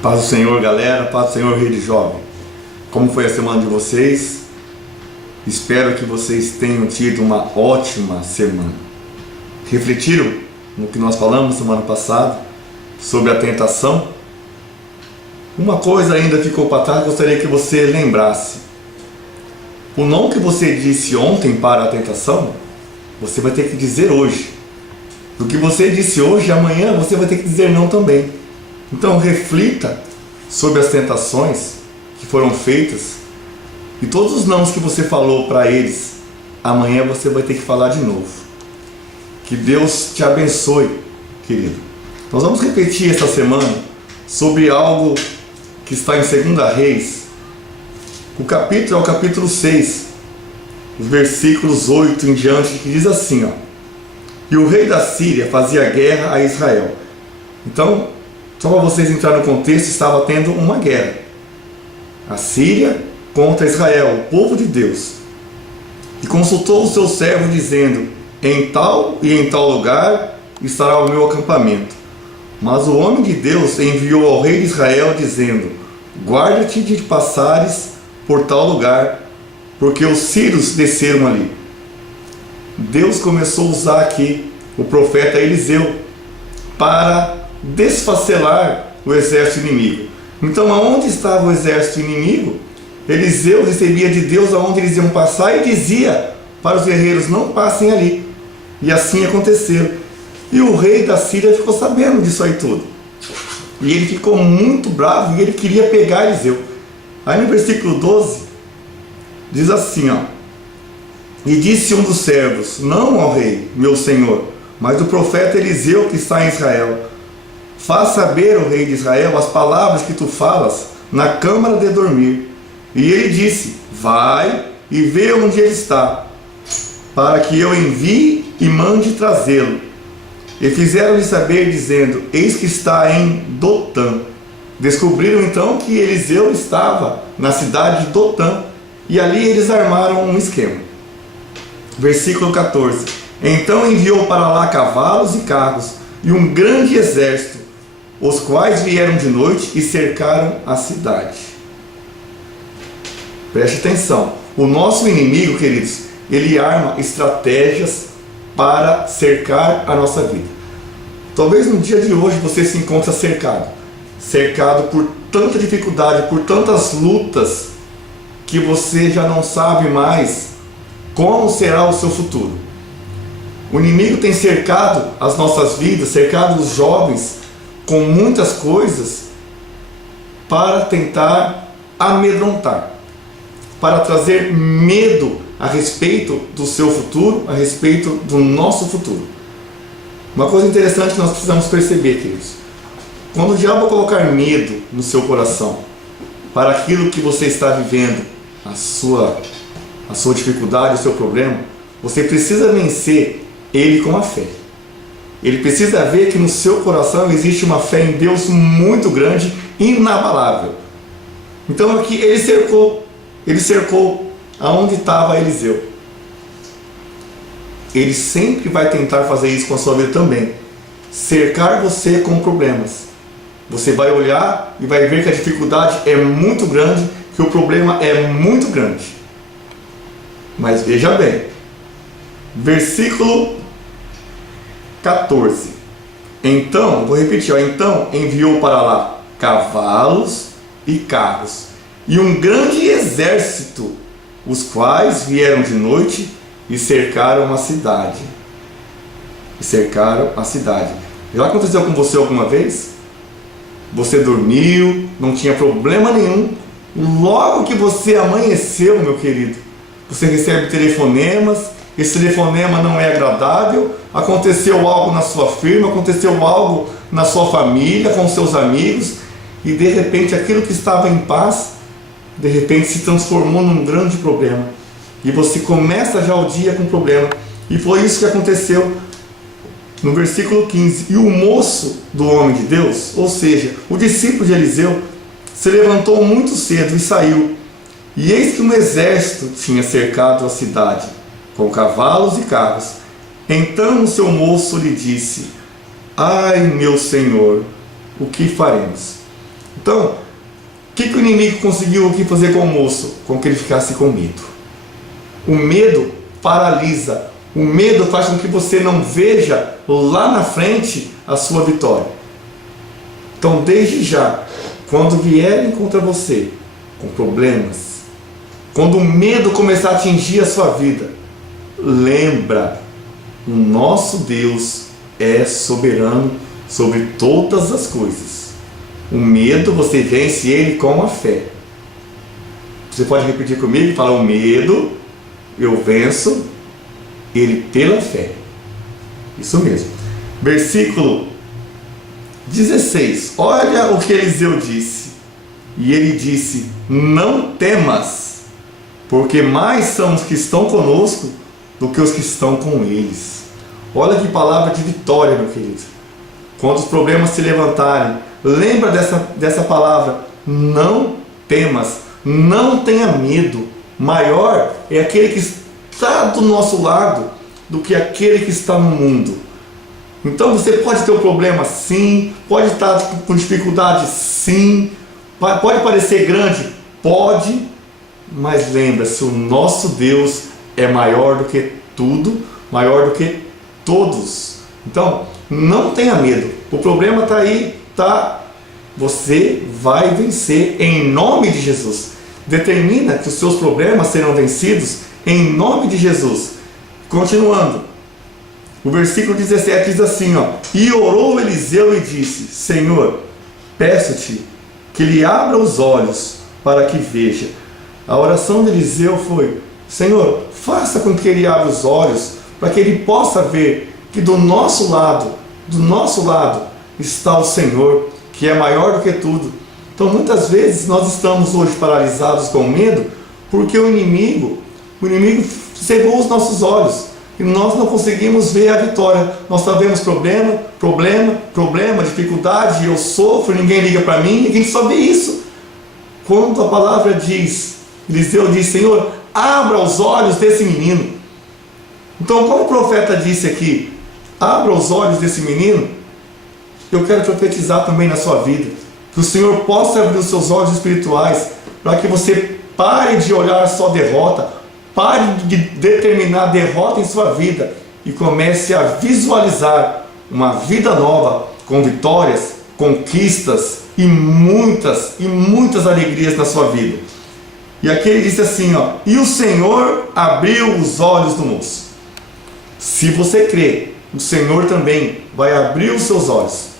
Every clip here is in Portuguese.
Paz do Senhor, galera, paz do Senhor, Rede Jovem. Como foi a semana de vocês? Espero que vocês tenham tido uma ótima semana. Refletiram no que nós falamos semana passada sobre a tentação? Uma coisa ainda ficou para trás, gostaria que você lembrasse. O não que você disse ontem para a tentação, você vai ter que dizer hoje. O que você disse hoje, amanhã você vai ter que dizer não também. Então reflita sobre as tentações que foram feitas e todos os nãos que você falou para eles, amanhã você vai ter que falar de novo. Que Deus te abençoe, querido. Nós vamos repetir essa semana sobre algo que está em 2 Reis. O capítulo é o capítulo 6, os versículos 8 em diante, que diz assim, ó: E o rei da Síria fazia guerra a Israel. Então, só para vocês entrarem no contexto, estava tendo uma guerra. A Síria contra Israel, o povo de Deus. E consultou o seu servo dizendo: em tal e em tal lugar estará o meu acampamento. Mas o homem de Deus enviou ao rei de Israel dizendo: guarda-te de passares por tal lugar, porque os sírios desceram ali. Deus começou a usar aqui o profeta Eliseu para desfacelar o exército inimigo. Então, aonde estava o exército inimigo, Eliseu recebia de Deus aonde eles iam passar e dizia para os guerreiros: não passem ali. E assim aconteceu. E o rei da Síria ficou sabendo disso aí tudo. E ele ficou muito bravo e ele queria pegar Eliseu. Aí no versículo 12, diz assim, ó: E disse um dos servos: não, ó rei, meu senhor, mas o profeta Eliseu que está em Israel. Faz saber ao rei de Israel as palavras que tu falas na câmara de dormir. E ele disse: vai e vê onde ele está, para que eu envie e mande trazê-lo. E fizeram-lhe saber, dizendo: eis que está em Dotã. Descobriram então que Eliseu estava na cidade de Dotã, e ali eles armaram um esquema. Versículo 14: Então enviou para lá cavalos e carros e um grande exército, os quais vieram de noite e cercaram a cidade. Preste atenção. O nosso inimigo, queridos, ele arma estratégias para cercar a nossa vida. Talvez no dia de hoje você se encontre cercado por tanta dificuldade, por tantas lutas, que você já não sabe mais como será o seu futuro. O inimigo tem cercado as nossas vidas, cercado os jovens com muitas coisas para tentar amedrontar, para trazer medo a respeito do seu futuro, a respeito do nosso futuro. Uma coisa interessante que nós precisamos perceber, queridos: quando o diabo colocar medo no seu coração para aquilo que você está vivendo, a sua dificuldade, o seu problema, você precisa vencer ele com a fé. Ele precisa ver que no seu coração existe uma fé em Deus muito grande, inabalável. Então aqui ele cercou aonde estava Eliseu. Ele sempre vai tentar fazer isso com a sua vida também, cercar você com problemas. Você vai olhar e vai ver que a dificuldade é muito grande, que o problema é muito grande. Mas veja bem, versículo 14. Então, vou repetir, então enviou para lá cavalos e carros e um grande exército, os quais vieram de noite e cercaram a cidade. Já aconteceu com você alguma vez? Você dormiu, não tinha problema nenhum. Logo que você amanheceu, meu querido, você recebe telefonemas. Esse telefonema não é agradável. Aconteceu algo na sua firma, aconteceu algo na sua família, com seus amigos, e de repente aquilo que estava em paz, de repente se transformou num grande problema. E você começa já o dia com problema. E foi isso que aconteceu no versículo 15. E o moço do homem de Deus, ou seja, o discípulo de Eliseu, se levantou muito cedo e saiu. E eis que um exército tinha cercado a cidade, com cavalos e carros. Então o seu moço lhe disse: ai, meu senhor, o que faremos? Então, o que o inimigo conseguiu aqui fazer com o moço? Com que ele ficasse com medo. O medo paralisa. O medo faz com que você não veja lá na frente a sua vitória. Então, desde já, quando vierem contra você com problemas, quando o medo começar a atingir a sua vida, lembra, o nosso Deus é soberano sobre todas as coisas. O medo, você vence ele com a fé. Você pode repetir comigo? Fala, o medo, eu venço ele pela fé. Isso mesmo. Versículo 16. Olha o que Eliseu disse. E ele disse, não temas, porque mais são os que estão conosco do que os que estão com eles. Olha que palavra de vitória, meu querido. Quando os problemas se levantarem, lembra dessa palavra, não temas, não tenha medo. Maior é aquele que está do nosso lado do que aquele que está no mundo. Então você pode ter um problema sim, pode estar com dificuldade sim, pode parecer grande, pode, mas lembra-se, o nosso Deus é maior do que tudo, maior do que todos. Então, não tenha medo. O problema está aí, tá? Você vai vencer em nome de Jesus. Determina que os seus problemas serão vencidos em nome de Jesus. Continuando, o versículo 17 diz assim, ó, e orou Eliseu e disse, Senhor, peço-te que lhe abra os olhos para que veja. A oração de Eliseu foi, Senhor, faça com que ele abra os olhos para que ele possa ver que do nosso lado está o Senhor, que é maior do que tudo. Então muitas vezes nós estamos hoje paralisados com medo porque o inimigo cegou os nossos olhos e nós não conseguimos ver a vitória. Nós só vemos problema, dificuldade, eu sofro, ninguém liga para mim, e a gente só vê isso. Quando a palavra diz, Eliseu diz, Senhor, abra os olhos desse menino. Então, como o profeta disse aqui, abra os olhos desse menino, eu quero profetizar também na sua vida, que o Senhor possa abrir os seus olhos espirituais, para que você pare de olhar só derrota, pare de determinar derrota em sua vida e comece a visualizar uma vida nova, com vitórias, conquistas e muitas alegrias na sua vida. E aqui ele disse assim, ó, e o Senhor abriu os olhos do moço. Se você crê, o Senhor também vai abrir os seus olhos,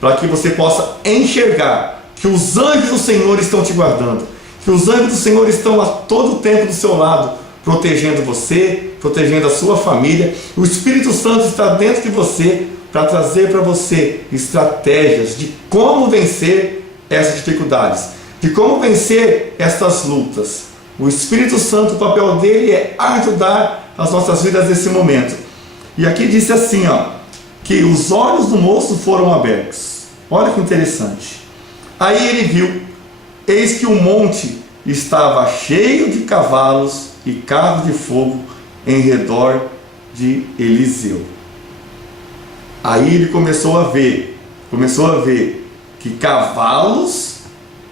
para que você possa enxergar que os anjos do Senhor estão te guardando, que os anjos do Senhor estão a todo tempo do seu lado, protegendo você, protegendo a sua família. O Espírito Santo está dentro de você para trazer para você estratégias de como vencer essas dificuldades, de como vencer essas lutas. O Espírito Santo, o papel dele é ajudar as nossas vidas nesse momento. E aqui disse assim, ó, que os olhos do moço foram abertos. Olha que interessante. Aí ele viu, eis que o monte estava cheio de cavalos e carros de fogo em redor de Eliseu. Aí ele começou a ver que cavalos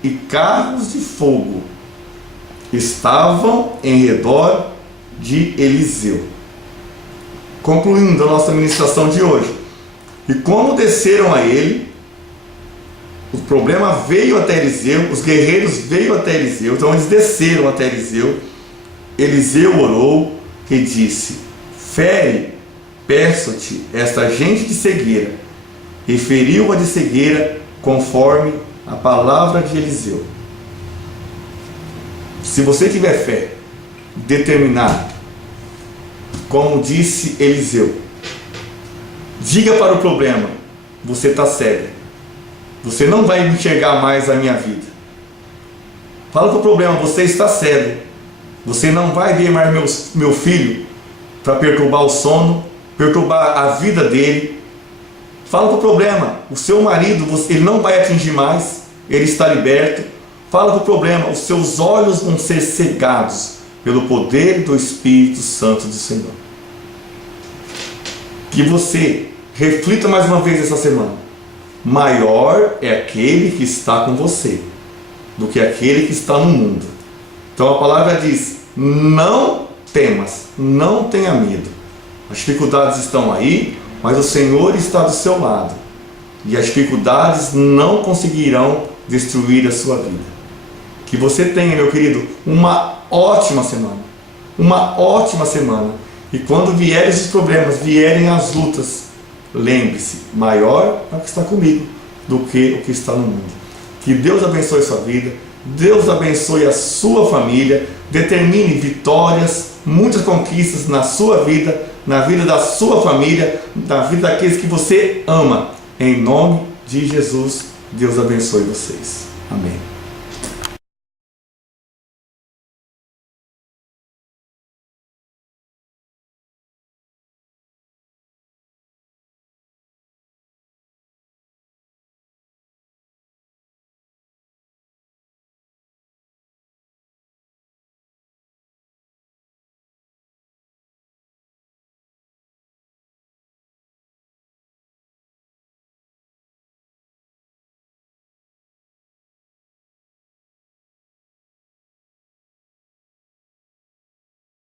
e carros de fogo estavam em redor de Eliseu. Concluindo a nossa ministração de hoje, e como desceram a ele, o problema veio até Eliseu, os guerreiros veio até Eliseu, então eles desceram até Eliseu. Eliseu orou e disse, fere, peço-te, esta gente de cegueira, e feriu-a de cegueira conforme a palavra de Eliseu. Se você tiver fé, determinado, como disse Eliseu, diga para o problema, você está cego, você não vai enxergar mais a minha vida. Fala para o problema, você está cego, você não vai ver mais meu filho para perturbar o sono, perturbar a vida dele. Fala para o problema, o seu marido, ele não vai atingir mais, ele está liberto. Fala para o problema, os seus olhos vão ser cegados pelo poder do Espírito Santo do Senhor. Que você reflita mais uma vez essa semana. maior é aquele que está com você do que aquele que está no mundo. Então a palavra diz: não temas, não tenha medo. As dificuldades estão aí, mas o Senhor está do seu lado, e as dificuldades não conseguirão destruir a sua vida. Que você tenha, meu querido, uma ótima semana. Uma ótima semana. E quando vierem os problemas, vierem as lutas, lembre-se, maior é o que está comigo do que o que está no mundo. Que Deus abençoe a sua vida, Deus abençoe a sua família, determine vitórias, muitas conquistas na sua vida, na vida da sua família, na vida daqueles que você ama. Em nome de Jesus, Deus abençoe vocês. Amém.